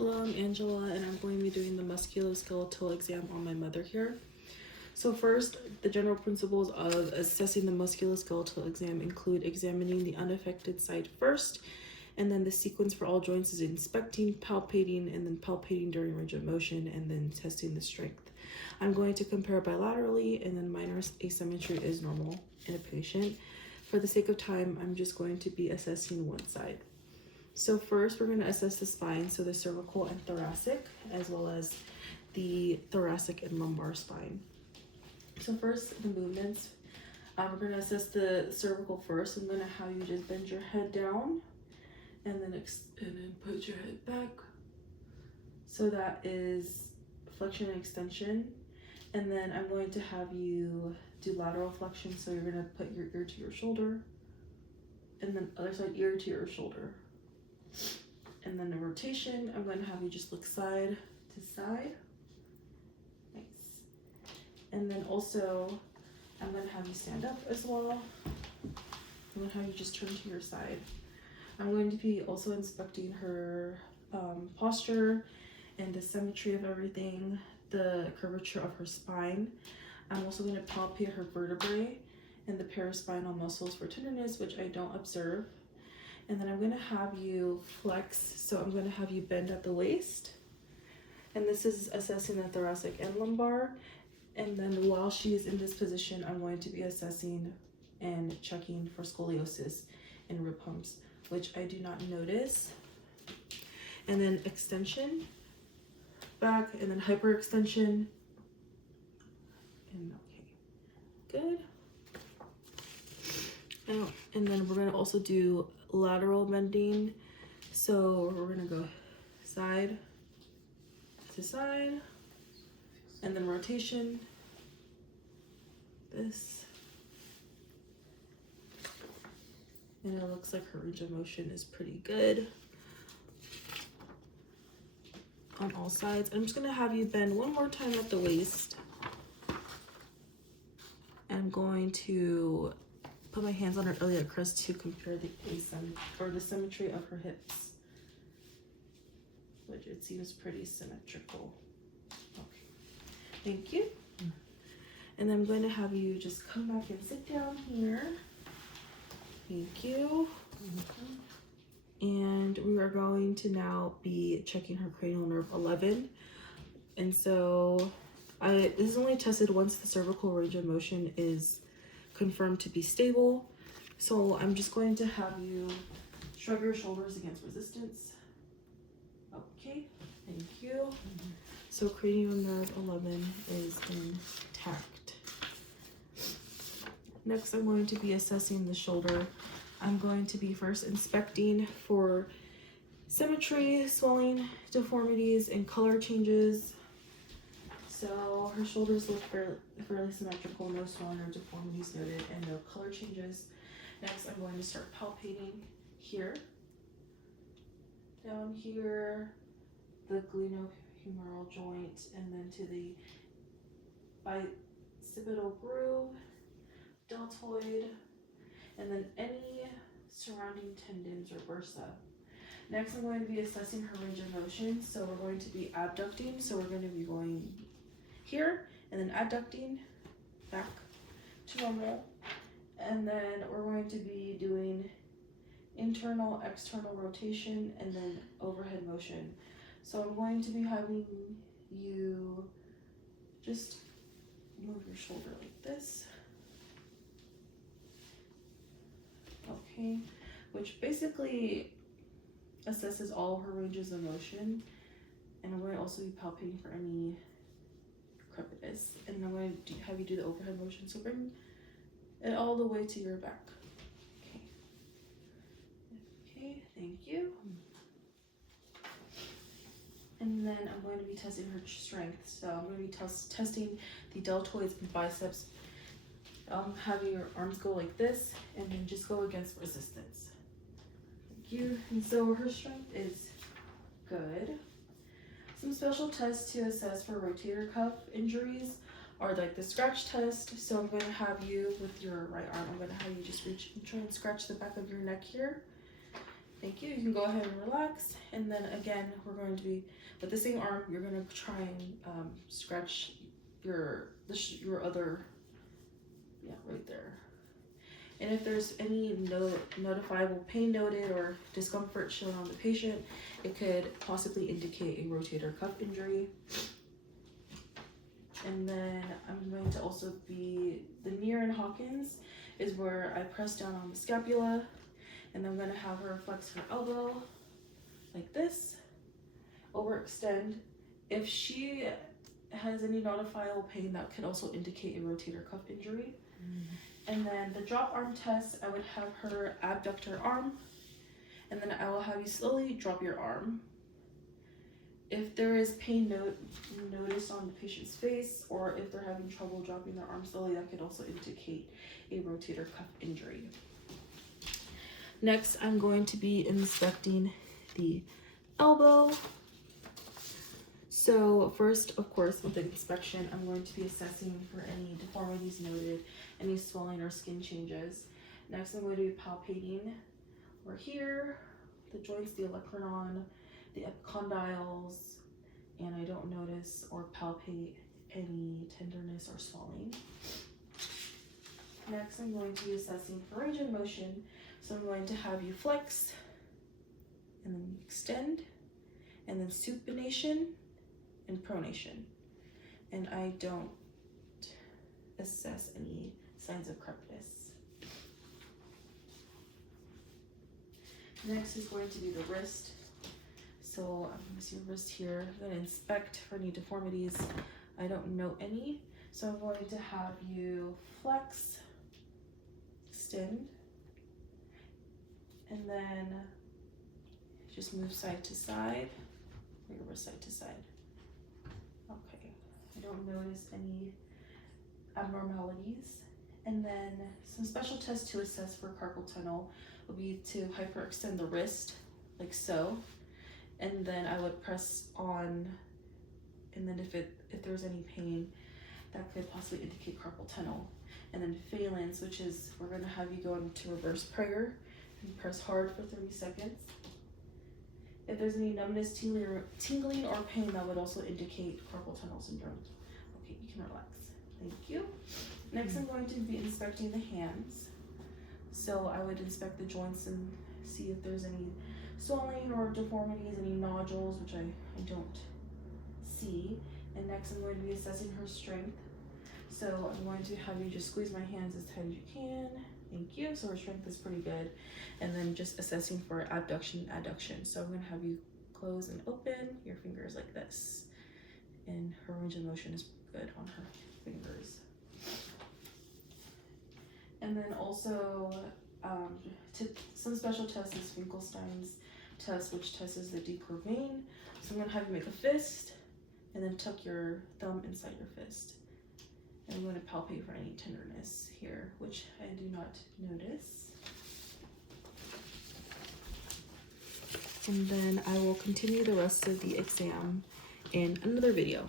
Hello, I'm Angela, and I'm going to be doing the musculoskeletal exam on my mother here. So first, the general principles of assessing the musculoskeletal exam include examining the unaffected side first, and then the sequence for all joints is inspecting, palpating, and then palpating during range of motion, and then testing the strength. I'm going to compare bilaterally, and then minor asymmetry is normal in a patient. For the sake of time, I'm just going to be assessing one side. So first, we're going to assess the spine, so the cervical and thoracic, as well as the thoracic and lumbar spine. So first, the movements. We're going to assess the cervical first. I'm going to have you just bend your head down, and then put your head back. So that is flexion and extension. And then I'm going to have you do lateral flexion. So you're going to put your ear to your shoulder, and then other side ear to your shoulder. And then the rotation, I'm going to have you just look side to side. Nice. And then also, I'm going to have you stand up as well. I'm going to have you just turn to your side. I'm going to be also inspecting her posture and the symmetry of everything, the curvature of her spine. I'm also going to palpate her vertebrae and the paraspinal muscles for tenderness, which I don't observe. And then I'm going to have you flex, so I'm going to have you bend at the waist. And this is assessing the thoracic and lumbar. And then while she is in this position, I'm going to be assessing and checking for scoliosis and rib humps, which I do not notice. And then extension, back, and then hyperextension. And okay, good. And then we're going to also do lateral bending. So we're going to go side to side, and then rotation, this. And it looks like her range of motion is pretty good on all sides. I'm just going to have you bend one more time at the waist. I'm going to put my hands on her iliac crest to compare the symmetry of her hips, which it seems pretty symmetrical. Okay, thank you. And I'm going to have you just come back and sit down here. Thank you. And we are going to now be checking her cranial nerve 11. And so this is only tested once the cervical range of motion is confirmed to be stable. So I'm just going to have you shrug your shoulders against resistance. Okay, thank you. So cranial nerve 11 is intact. Next, I'm going to be assessing the shoulder. I'm going to be first inspecting for symmetry, swelling, deformities, and color changes. So her shoulders look fairly symmetrical, no swelling or deformities noted, and no color changes. Next, I'm going to start palpating here, down here, the glenohumeral joint, and then to the bicipital groove, deltoid, and then any surrounding tendons or bursa. Next, I'm going to be assessing her range of motion. So we're going to be abducting. So we're going to be going here, and then adducting back to normal. And then we're going to be doing internal, external rotation, and then overhead motion. So I'm going to be having you just move your shoulder like this. Okay, which basically assesses all her ranges of motion. And I'm going to also be palpating for any crepitus. And I'm going to have you do the overhead motion. So bring it all the way to your back. Okay. Okay, thank you. And then I'm going to be testing her strength. So I'm going to be testing the deltoids and biceps. Having your arms go like this, and then just go against resistance. Thank you. And so her strength is good. Some special tests to assess for rotator cuff injuries are like the scratch test. So I'm going to have you with your right arm, I'm going to have you just reach and try and scratch the back of your neck here. Thank you. You can go ahead and relax. And then again, we're going to be, with the same arm, you're going to try and scratch your other, yeah, right there. And if there's any notifiable pain noted or discomfort shown on the patient, it could possibly indicate a rotator cuff injury. And then I'm going to also be, the Neer and Hawkins is where I press down on the scapula, and I'm going to have her flex her elbow like this, overextend. If she has any notifiable pain, that could also indicate a rotator cuff injury. And then the drop arm test, I would have her abduct her arm, and then I will have you slowly drop your arm. If there is pain noticed on the patient's face, or if they're having trouble dropping their arm slowly, that could also indicate a rotator cuff injury. Next, I'm going to be inspecting the elbow. So first, of course, with the inspection, I'm going to be assessing for any deformities noted, any swelling or skin changes. Next, I'm going to be palpating over here, the joints, the olecranon, the epicondyles, and I don't notice or palpate any tenderness or swelling. Next, I'm going to be assessing for range of motion. So I'm going to have you flex, and then extend, and then supination, and pronation. And I don't assess any signs of crepiness. Next is going to be the wrist. So I'm going to see your wrist here. I'm going to inspect for any deformities. I don't know any. So I'm going to have you flex, extend, and then just move side to side, or your wrist side to side. Okay, I don't notice any abnormalities. And then some special tests to assess for carpal tunnel would be to hyperextend the wrist, like so. And then I would press on, and then if there's any pain, that could possibly indicate carpal tunnel. And then phalanx, which is, we're gonna have you go into reverse prayer and press hard for 30 seconds. If there's any numbness, tingling or pain, that would also indicate carpal tunnel syndrome. Okay, you can relax. Thank you. Next, I'm going to be inspecting the hands. So I would inspect the joints and see if there's any swelling or deformities, any nodules, which I don't see. And next, I'm going to be assessing her strength. So I'm going to have you just squeeze my hands as tight as you can. Thank you. So her strength is pretty good. And then just assessing for abduction, adduction. So I'm going to have you close and open your fingers like this. And her range of motion is good on her fingers. And then also, some special tests is Finkelstein's test, which tests the deep curve vein. So I'm going to have you make a fist, and then tuck your thumb inside your fist. And I'm going to palpate for any tenderness here, which I do not notice. And then I will continue the rest of the exam in another video.